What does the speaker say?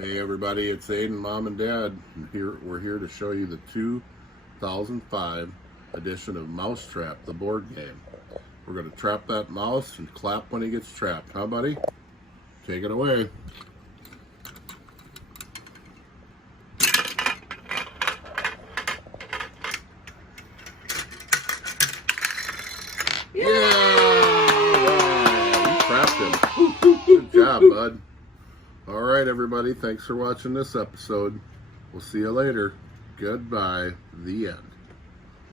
Hey everybody, it's Aiden, Mom and Dad. We're here to show you the 2005 edition of Mousetrap, the board game. We're going to trap that mouse and clap when he gets trapped. Huh, buddy? Take it away. Yeah! You trapped him. Good job, bud. All right, everybody. Thanks for watching this episode. We'll see you later. Goodbye. The end.